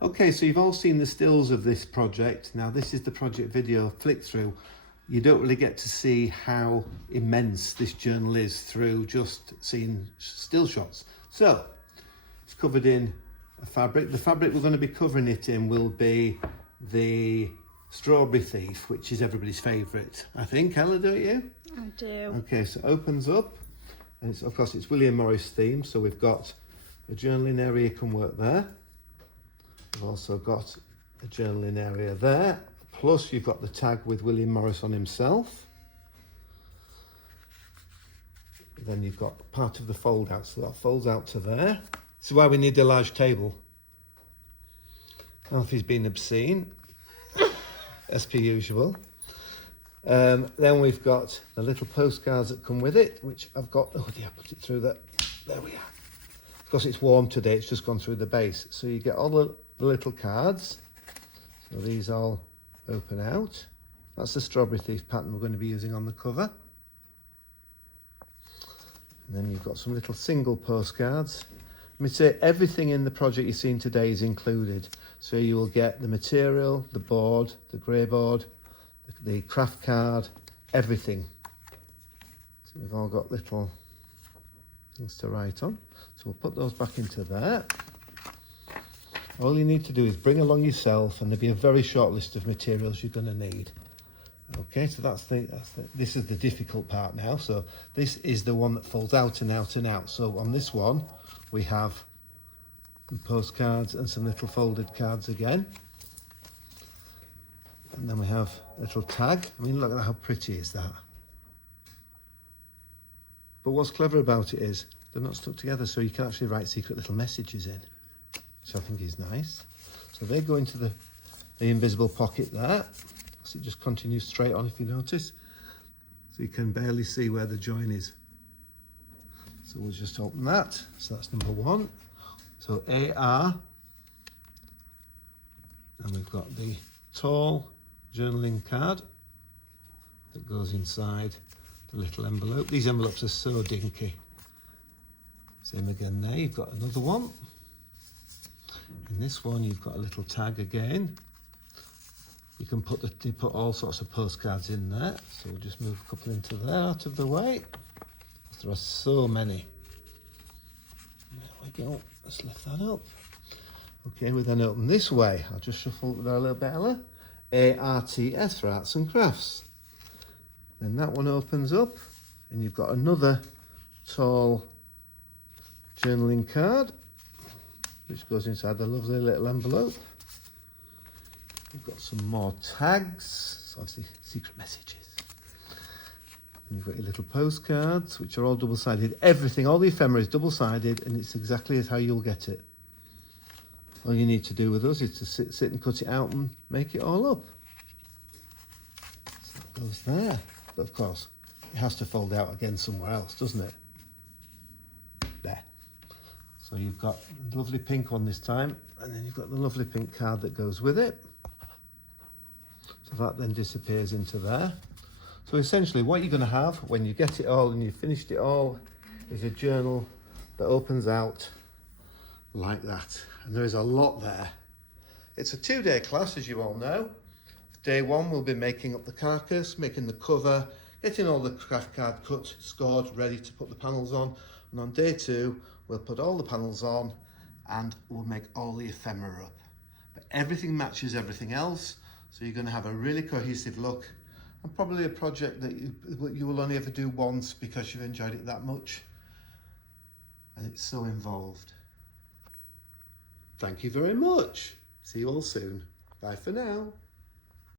Okay, so you've all seen the stills of this project. Now this is the project video flick through. You don't really get to see how immense this journal is through just seeing still shots. So it's covered in a fabric. The fabric we're going to be covering it in will be the Strawberry Thief, which is everybody's favourite, I think. Ella, don't you? I do. Okay, so it opens up, and it's, of course it's William Morris themed, so we've got a journaling area can work there. We've also got a journaling area there, plus you've got the tag with William Morris on himself. Then you've got part of the fold out, so that folds out to there. This is why we need a large table. Alfie's been obscene, as per usual. Then we've got the little postcards that come with it, which I've got, oh dear, I put it through that, there we are. Because it's warm today, it's just gone through the base. So you get all the little cards. So these all open out. That's the Strawberry Thief pattern we're going to be using on the cover. And then you've got some little single postcards. Let me say everything in the project you've seen today is included. So you will get the material, the board, the grey board, the craft card, everything. So we've all got little things to write on. So we'll put those back into there. All you need to do is bring along yourself, and there'll be a very short list of materials you're going to need. Okay, so this is the difficult part now. So this is the one that folds out and out and out. So on this one, we have some postcards and some little folded cards again. And then we have a little tag. I mean, look at how pretty is that. But what's clever about it is they're not stuck together, so you can actually write secret little messages in, which I think is nice. So they go into the invisible pocket there. So it just continues straight on, if you notice. So you can barely see where the join is. So we'll just open that. So that's number one. So AR. And we've got the tall journaling card that goes inside the little envelope. These envelopes are so dinky. Same again there, you've got another one. In this one you've got a little tag again. You can put all sorts of postcards in there. So we'll just move a couple into there out of the way. There are so many. There we go. Let's lift that up. Okay, we then open this way. I'll just shuffle there a little bit, Ella. ARTS for Arts and Crafts. Then that one opens up, and you've got another tall journaling card, which goes inside the lovely little envelope. We've got some more tags, so obviously secret messages. And you've got your little postcards, which are all double-sided. Everything, all the ephemera is double-sided, and it's exactly as how you'll get it. All you need to do with us is to sit and cut it out and make it all up. So that goes there. But of course, it has to fold out again somewhere else, doesn't it? There. So you've got the lovely pink one this time, and then you've got the lovely pink card that goes with it. So that then disappears into there. So essentially what you're going to have when you get it all and you've finished it all is a journal that opens out like that. And there is a lot there. It's a 2-day class, as you all know. Day one we'll be making up the carcass, making the cover, getting all the craft card cut, scored, ready to put the panels on. And on day two we'll put all the panels on and we'll make all the ephemera up. But everything matches everything else. So you're going to have a really cohesive look, and probably a project that you will only ever do once because you've enjoyed it that much. And it's so involved. Thank you very much. See you all soon. Bye for now.